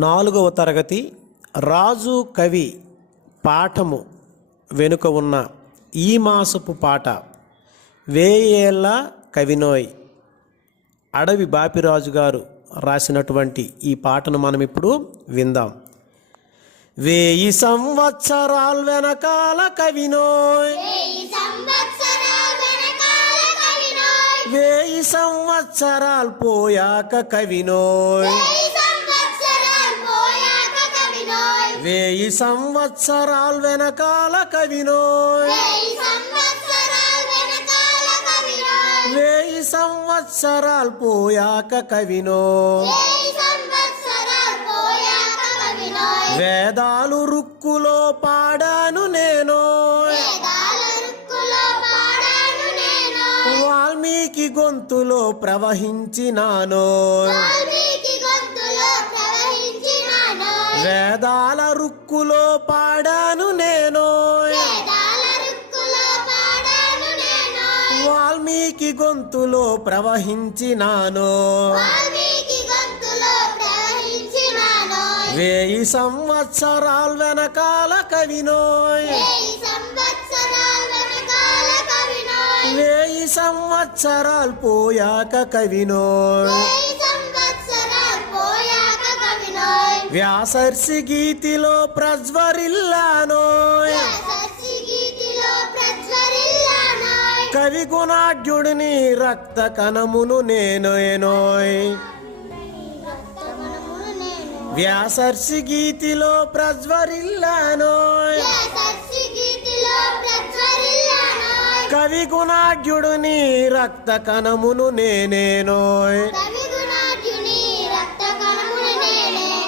4వ తరగతి రాజు కవి పాఠము వెనుక ఉన్న ఈ మాసపు పాట వేయేళ్ళ కవినోయ్ అడవి బాపిరాజు గారు రాసినటువంటి ఈ పాటను మనం ఇప్పుడు విందాం. 1000 సంవత్సరాల వెనకాల కవినోయ్, 1000 సంవత్సరాలు పోయాక కవినోయ్, 1000 సంవత్సరాల వెనకాల కవినోయ్, 1000 సంవత్సరాలు పోయాక కవినోయ్, వేదాలు రుక్కులో పాడాను నేను, వాల్మీకి గొంతులో ప్రవహించినాను, వేదాల రుక్కులో పాడాను నేను, వాల్మీకి గొంతులో ప్రవహించినాను, 1000 సంవత్సరాల వెనకాల కవినోయ్, 1000 సంవత్సరాలు పోయాక కవినోయ్, వ్యాసర్షి గీతిలో ప్రజ్వరిల్లానోయ్, కవి గుణాఢ్యుడిని రక్త కణమును నేనోయ్, వ్యాసర్షి గీతిలో ప్రజ్వరిల్లానోయ్, కవి గుణాఢ్యుడిని రక్త కణమును నేనేనోయ్,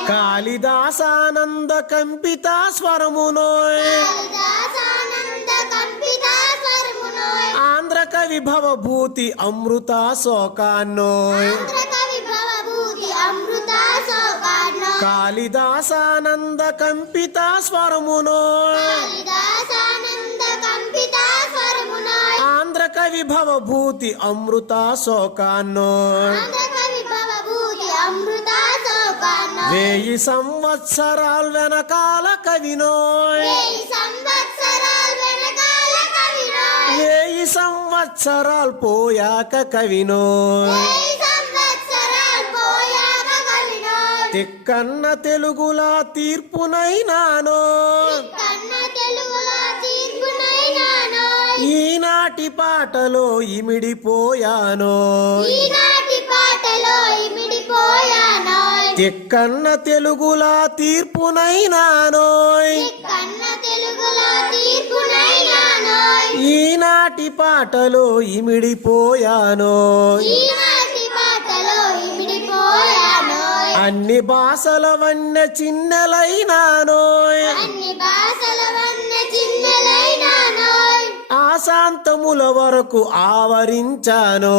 కాళిదాసానంద కంపిత స్వరమునోయ్, ఆంధ్ర కవి భవభూతి అమృత శోకాన్నోయ్, కాళిదాసానంద కంపిత స్వరమునోయ్, ఆంధ్ర కవి భవభూతి అమృత శోకాన్నోయ్, 1000 సంవత్సరాల వెనకాల కవినోయ్, 1000 సంవత్సరాలు పోయాక కవినోయ్, తిక్కన్న తెలుగులా తీర్పునైనానో, ఈనాటి పాటలో ఇమిడిపోయానో, తిక్కన్న తెలుగులా తీర్పునైనానో, ఈనాటి పాటలో ఇమిడిపోయానో, అన్ని భాషల వన్న చిన్నెలైనానోయ్, ఆశాంతముల వరకు ఆవరించానో,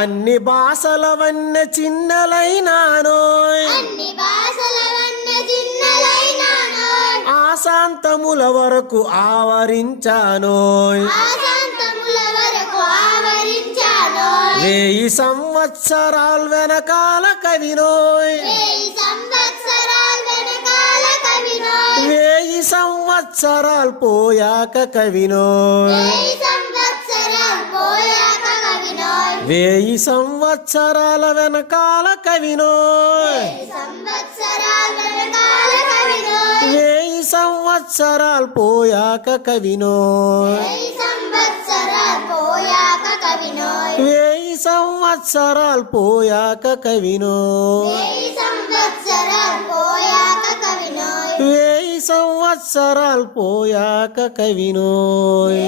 అన్ని భాషల వన్న చిన్నెలైనానోయ్, ఆశాంతముల వరకు ఆవరించానోయ్, 1000 సంవత్సరాల వెనకాల కవినోయ్, 1000 సంవత్సరాలు పోయాక కవినోయ్, 1000 సంవత్సరాల వెనకాల కవినోయ్, 1000 సంవత్సరాలు పోయాక కవినోయ్, 1000 సంవత్సరాలు పోయాక కవినోయ్, 1000 సంవత్సరాలు పోయాక కవినోయ్.